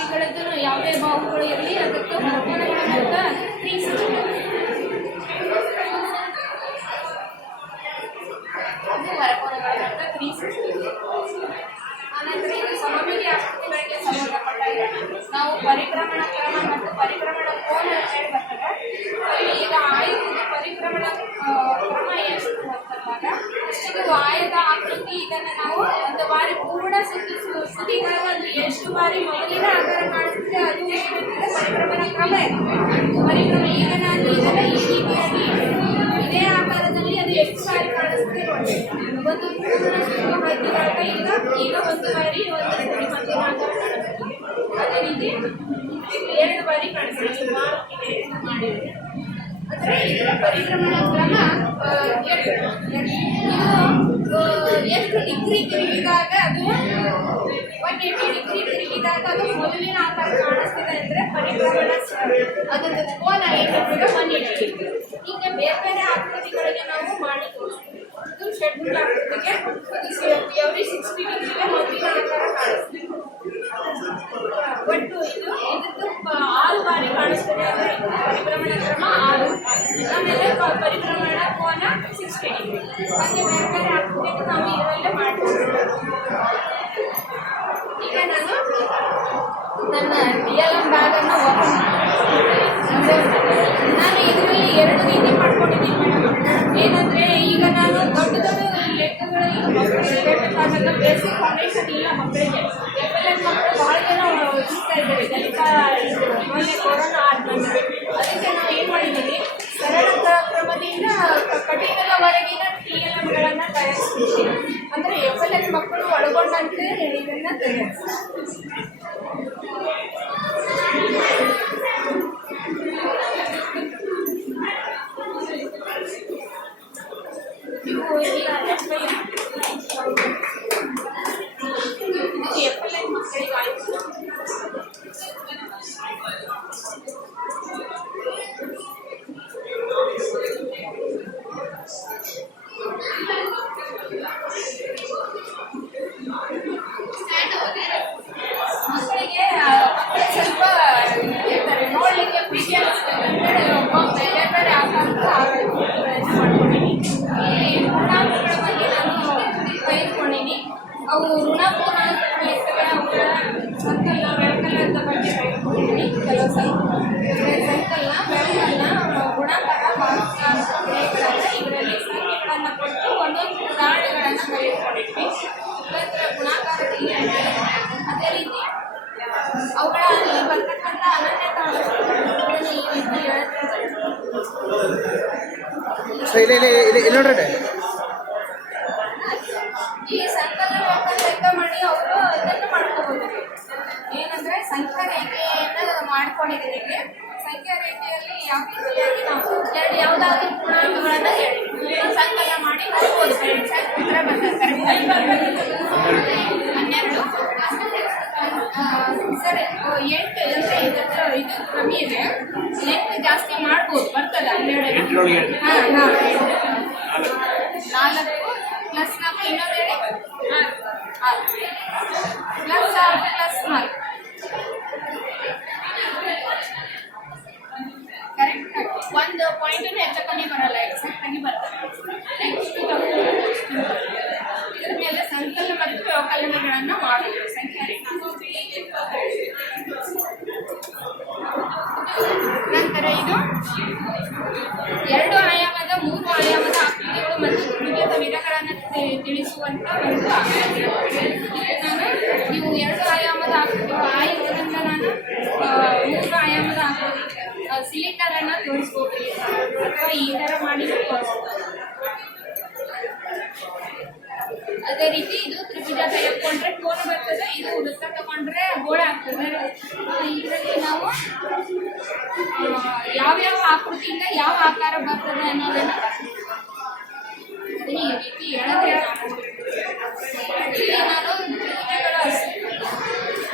ಆಕೃತಿಗಳದ್ದು ಯಾವುದೇ ಬಾಹುಗಳು ಇರಲಿ ಅದಕ್ಕೆ ಹೊರಕೋನಗಳ ಮೊತ್ತ 360. ಅದು ಹೊರಕೋನಗಳ ಮೊತ್ತ 360. ಆನಂತರ ಇದು ಸಮಮಿತಿ ಆಕೃತಿಗಳಿಗೆ ಸಂಬಂಧಪಟ್ಟಾಗ ನಾವು ಪರಿಭ್ರಮಣ ಕ್ರಮ ಮತ್ತು ಪರಿಭ್ರಮಣ ಕೋನ ಅಂತ ಹೇಳಿ ಬರ್ತದೆ. ಈಗ ಆಯತದ ಪರಿಭ್ರಮಣ ಕ್ರಮ ಎಷ್ಟು ಅಂತಂದಾಗ ಇದು ಆಯದ ಆಕೃತಿ. ಇದನ್ನು ನಾವು ಒಂದು ಬಾರಿ ಪೂರ್ಣ ಸುದ್ದಿದಾಗ ಅದು ಎಷ್ಟು ಬಾರಿ ಮೊದಲಿನ ಆಕಾರ ಕಾಣಿಸ್ತದೆ ಅದು ಏನಿರ್ತದೆ ಪರಿಭ್ರಮಣ ಕ್ರಮ. ಪರಿಭ್ರಮಣ ಈಗ ನಾನು ಇದನ್ನು ಈ ರೀತಿಯಾಗಿ ಇದೇ ಆಕಾರದಲ್ಲಿ ಅದು ಎಷ್ಟು ಬಾರಿ ಕಾಣಿಸ್ತದೆ ನೋಡಿ. ಒಂದು ಪೂರ್ಣ ಸುತ್ತು ಹಾಕಿದಾಗ ಈಗ ಒಂದು ಬಾರಿ ಒಂದು ಸರಿ ಮತ್ತೆ ಆಕಾರ ಕಾಣಿಸ್ತದೆ. ಅದೇ ರೀತಿ 2 ಬಾರಿ ಕಾಣಿಸ್ತದೆ ಮಾಡಿದ್ರೆ. ಅಂದರೆ ಇದರ ಪರಿಭ್ರಮಣ ಕ್ರಮ ಎಷ್ಟು ಡಿಗ್ರಿ ತಿರುಗಿದಾಗ ಅದು 180 ಡಿಗ್ರಿ ತಿರುಗಿದಾಗ ಅದು ಮೊದಲಿನ ಆಕಾರ ಕಾಣಿಸ್ತಿದೆ ಅಂದರೆ ಪರಿಭ್ರಮಣ ಅದೊಂದು ಕೋನ ಏನಿರ್ತದೆ 180 ಡಿಗ್ರಿ. ಈಗ ಬೇರೆ ಬೇರೆ ಆಕೃತಿಗಳಿಗೆ ನಾವು ಮಾಡಿ ತೋರಿಸ್ತೀವಿ. ಇದು ಷಡ್ಭುಜ ಆಕೃತಿಗೆ ಎವ್ರಿ 60 ಡಿಗ್ರಿಗೆ ಮೊದಲಿನ ಆಕಾರ ಕಾಣಿಸ್ತೀವಿ. ಒಟ್ಟು ಇದಕ್ಕೆ 6 ಬಾರಿ ಕಾಣಿಸ್ತದೆ. ಅಂದರೆ ಪರಿಭ್ರಮಣ ಕ್ರಮ 6. ಆಮೇಲೆ ಪರಿಭ್ರಮಣ ಕೋನ 60 ಡಿಗ್ರಿ. ಹಾಗೆ ಬೇರೆ ಬೇರೆ ಆಕೃತಿಗೆ ನಾವು ಇದರಲ್ಲೇ ಮಾಡ್ತೀವಿ. ಈಗ ನಾನು ನನ್ನ DLM ಬ್ಯಾಗನ್ನು ಓಪನ್ ನಾನು ಇದರಲ್ಲಿ 2 ರೀತಿ ಮಾಡ್ಕೊಂಡಿದ್ದೀನಿ ಮೇಡಮ್. ಏನಂದರೆ ಈಗ ನಾನು ದೊಡ್ಡ ದೊಡ್ಡ ಲೆಕ್ಕಗಳು ಈಗ ಮಕ್ಕಳಿಗೆ ಹೇಳ್ಬೇಕಾದಾಗ ಬೇಸಿಕ್ ಫೌಂಡೇಶನ್ ಇಲ್ಲ ಮಕ್ಕಳಿಗೆ. FLN ಮಕ್ಕಳು ಭಾಳ ಜನ ಓದಿಸ್ತಾ ಇದ್ದಾರೆ ಗಣಿತ ಮೊನ್ನೆ ಕೊರೋನಾ ಆದ್ಮೇಲೆ. ಅದಕ್ಕೆ ನಾವು ಏನು ಮಾಡಿದ್ದೀವಿ, ಸರಳ ಕ್ರಮದಿಂದ ಕಠಿಣದವರೆಗಿನ TLMಗಳನ್ನು ತಯಾರಿಸ್ತೀವಿ. ಅಂದರೆ FLN ಮಕ್ಕಳು ಒಳಗೊಂಡಂತೆ ಇದನ್ನು ತಯಾರಿಸ್ತೀವಿ. FLN ಮಕ್ಕಳಿಗೆ ಆಯಿತು. ಮಕ್ಕಳಿಗೆ ಸ್ವಲ್ಪ ಹೇಳ್ತಾರೆ ನೋಡಲಿಕ್ಕೆ ಖುಷಿ ಅನಿಸ್ತದೆ ಅಂತೇಳಿ ಬೇರೆ ಬೇರೆ ಆಕಾರದ ಆಕೃತಿಗಳನ್ನು ಮಾಡ್ಕೊಂಡಿನಿ. ಈ ಋಣಾಂಕಗಳ ಬಗ್ಗೆ ನಾನು ತೆಗೆದುಕೊಂಡಿನಿ. ಅವು ಋಣಪೂರ್ಣಾಂಕಗಳು ಇರ್ತವೆ, ಅವುಗಳ ಸಂಕಲನ ವ್ಯವಕಲನದ ಬಗ್ಗೆ ತೆಗೆದುಕೊಂಡಿನಿ. ಕೆಲವು ಸಂಕಲನ ವ್ಯವಕಲನ ಗುಣಾಕಾರ ಭಾಗಾಕಾರಗಳನ್ನ ಇದರಲ್ಲಿ ಸಂಖ್ಯೆಗಳನ್ನು ಕೊಟ್ಟು ಒಂದೊಂದು ಉದಾಹರಣೆಗಳನ್ನು ತೆಗೆದುಕೊಂಡಿದ್ವಿ. ನಂತರ ಗುಣಾಕಾರದಲ್ಲಿ ಅದೇ ರೀತಿ ಅವುಗಳಲ್ಲಿ ಬರ್ತಕ್ಕಂಥ ಅನನ್ಯತಾಗಳನ್ನು ಈ ರೀತಿ ಹೇಳ್ತಾರೆ. ಈ ಸಂಕಲನ ಲೆಕ್ಕ ಮಾಡಿ ಅವರು ಇದನ್ನು ಮಾಡ್ಕೋಬಹುದು. ಏನಂದ್ರೆ ಸಂಖ್ಯಾ ರೇಖೆಯನ್ನು ಮಾಡ್ಕೊಂಡಿದ್ದೀವಿ. ಸಂಖ್ಯಾ ರೇಖೆಯಲ್ಲಿ ಯಾವ ರೀತಿಯಾಗಿ ನಾವು ಯಾವುದಾದ್ರೂ ಪೂರ್ಣಾಂಕಗಳನ್ನು ಹೇಳಿ ಸಂಕಲನ ಮಾಡಿ ಮಾಡ್ಬೋದು. ಬರ್ತದೆ 12 ಸರಿ 8 ಅಂದರೆ ಇದು ಕಮ್ಮಿ ಇದೆ. 8 ಜಾಸ್ತಿ ಮಾಡ್ಬೋದು, ಬರ್ತದೆ 12. ಹಾಂ 4 ಪ್ಲಸ್ 4 ಇನ್ನೊಂದು ಹೇಳಿ 6 ಪ್ಲಸ್ 6 ಪ್ಲಸ್ 4 ಕರೆಕ್ಟ್. ಒಂದು ಪಾಯಿಂಟನ್ನು ಹೆಚ್ಚು ಕಮ್ಮಿ ಬರಲ್ಲ, ಎಕ್ಸಾಕ್ಟ್ ಆಗಿ ಬರ್ತದೆ. ನೆಕ್ಸ್ಟ್ ಇದರ ಮೇಲೆ ಸಂಕಲನ ಮತ್ತು ವ್ಯವಕಲನಗಳನ್ನು ಮಾಡುವುದು. ಸಂಖ್ಯಾ ನಂತರ ಇದು 2 ಆಯಾಮದ 3 ಆಯಾಮದ ಆಕೃತಿಗಳು ಮತ್ತು ತ್ರಿಭುಜದ ವಿಧಗಳನ್ನು ತಿಳಿಸುವಂತ ಒಂದು ಆಕೃತಿ. ನಾನು ನೀವು 2 ಆಯಾಮದ ಆಕೃತಿಗಳು ಆಯುಧದಿಂದ ನಾನು 3 ಆಯಾಮದ ಆಕೃತಿ ಸಿಲಿಂಡರ್ ಅನ್ನು ತೋರಿಸ್ಕೋಬೇಕು ಅಥವಾ ಈ ಥರ ಮಾಡಿ ಅದೇ ರೀತಿ ಇದು ತ್ರಿಭುಜ ತೆಗೆದುಕೊಂಡ್ರೆ ಕೋನ ಬರ್ತದೆ, ಇದು ವೃತ್ತ ತಗೊಂಡ್ರೆ ಗೋಳ ಆಗ್ತದೆ. ಇದರಲ್ಲಿ ನಾವು ಯಾವ್ಯಾವ ಆಕೃತಿಯಿಂದ ಯಾವ ಆಕಾರ ಬರ್ತದೆ ಅನ್ನೋದನ್ನ ಈ ರೀತಿ ಹೇಳಿದ್ರೆ ಇಲ್ಲಿ ನಾನು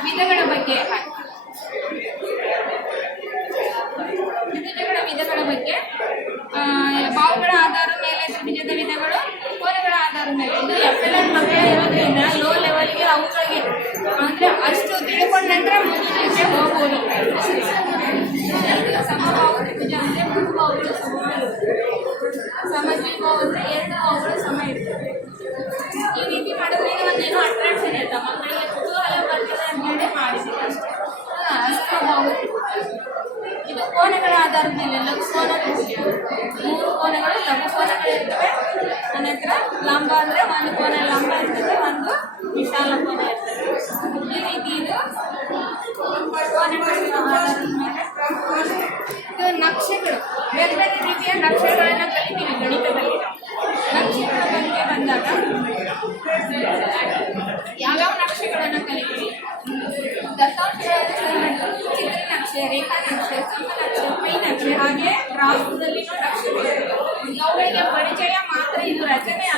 ವಿಧಗಳ ಬಗ್ಗೆ ವಿಧಗಳ ಬಗ್ಗೆ ಬಾವುಗಳ ಆಧಾರದ ಮೇಲೆ ತ್ರಿಭುಜದ ವಿಧಗಳು, ಕೋನಗಳ ಆಧಾರದ ಮೇಲೆ. ಇದು FLN ಮಕ್ಕಳ ಇರೋದ್ರಿಂದ ಲೋ ಲೆವೆಲ್ಗೆ ಅವುಗಳಿಗೆ ಅಂದರೆ ಅಷ್ಟು ತಿಳ್ಕೊಂಡ ಆನಂತರ ಮುಂದಿನ ಹೆಜ್ಜೆ ಹೋಗುವುದು. ಸಮಬಾಹು ತ್ರಿಭುಜ ಅಂದ್ರೆ 3 ಬಾಹುಗಳು ಸಮವಾಗಿರುತ್ತೆ. ಸಮದ್ವಿಬಾಹು ಅಂದ್ರೆ 2 ಬಾಹುಗಳು ಸಮ ಇರ್ತವೆ. ಈ ರೀತಿ ಮಾಡೋದ್ರಿಂದ ಒಂದೇನೋ ಅಟ್ರಾಕ್ಷನ್ ಇರುತ್ತೆ, ಮಕ್ಕಳಿಗೆ ಕುತೂಹಲ ಬರ್ತದೆ ಅಂತೇಳಿ ಮಾಡಿದ್ದೀವಿ ಅಷ್ಟೇ. ಸಮಬಾಹು ತ್ರಿಭುಜ ಇದು ಕೋನಗಳ ಆಧಾರದ ಮೇಲೆ ಲಘುಕೋನ ತ್ರಿಭುಜ. 3 ಕೋನಗಳು ಲಘು ಕೋನಗಳು ಇರ್ತವೆ. ಅನಂತರ ಲಂಬ ಅಂದ್ರೆ ಒಂದು ಕೋನ ಲಂಬ ಇರ್ತದೆ, ಒಂದು ವಿಶಾಲ ಕೋನ ಇರ್ತದೆ. ಈ ರೀತಿ ಇದು ಕೋನಗಳ ಆಧಾರದ ಮೇಲೆ ಇದು ನಕ್ಷೆಗಳು, ಬೇರೆ ಬೇರೆ ರೀತಿಯ ನಕ್ಷೆಗಳನ್ನ ಕಲಿತೀವಿ ಗಣಿತದಲ್ಲಿ. ನಕ್ಷೆಗಳ ಬಗ್ಗೆ ಬಂದಾಗ ಯಾವ್ಯಾವ ನಕ್ಷೆಗಳನ್ನ ಕಲಿತೀವಿ? ದತ್ತಾಂಶಗಳಲ್ಲಿ ಚಿತ್ರ ನಕ್ಷೆ, ರೇಖಾ ನಕ್ಷೆ, ಕಮ್ಮ ನಕ್ಷೆ, ಪೈ ನಕ್ಷೆ, ಹಾಗೆ ರಾಷ್ಟ್ರದಲ್ಲಿನೂ ನಕ್ಷೆಗಳು. ಅವುಗಳಿಗೆ ಪರಿಚಯ ಮಾತ್ರ, ಇದು ರಚನೆ ಅಲ್ಲ.